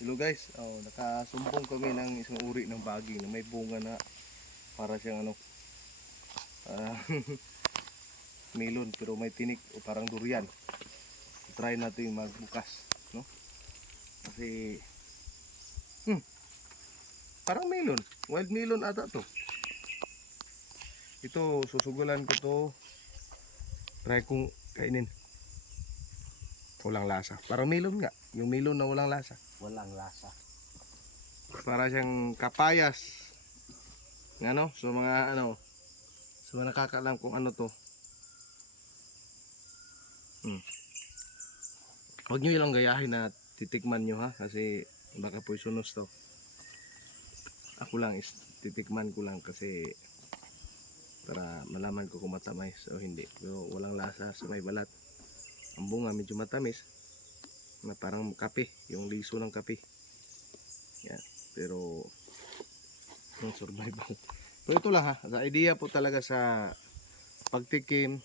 Hello guys, nakasumbong kami ng isang uri ng baging na may bunga na para siyang ah, melon pero may tinik o parang durian. Try natin magbukas, no? Kasi parang melon, wild melon ata to. Ito susugulan ko to. Try kong kainin. Walang lasa. Parang melon nga, yung melon na walang lasa. Walang lasa. Para siyang kapayas. So mga sa mga nakakaalam kung ano to. Huwag nyo ilang gayahin na titikman nyo ha, kasi baka poisonous to. Ako lang is titikman ko lang kasi para malaman ko kung matamis o hindi. Pero walang lasa sa may balat. Ang bunga medyo matamis na parang kape, yung liso ng kape. Yan. Pero yung survival. Pero ito lang ha, sa idea po talaga sa pagtikim,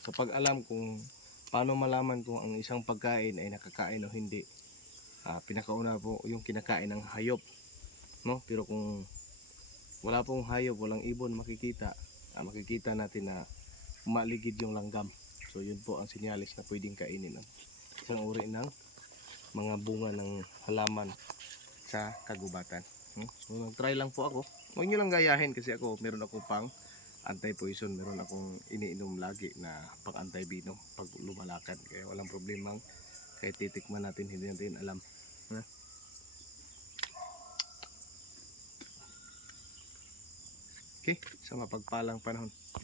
sa pag-alam kung paano malaman kung ang isang pagkain ay nakakain o hindi. Pinakauna po yung kinakain ng hayop, no? Pero kung wala pong hayop, walang ibon makikita, makikita natin na umaligid yung langgam. So yun po ang sinyalis na pwedeng kainin ng isang uri ng mga bunga ng halaman sa kagubatan. So nag-try lang po ako. Huwag nyo lang gayahin kasi ako meron akong pang anti-poison, meron akong iniinom lagi na pang anti-venom pag lumalakad, kaya walang problemang kahit titikman natin hindi natin alam. Okay, sa mapagpalang panahon.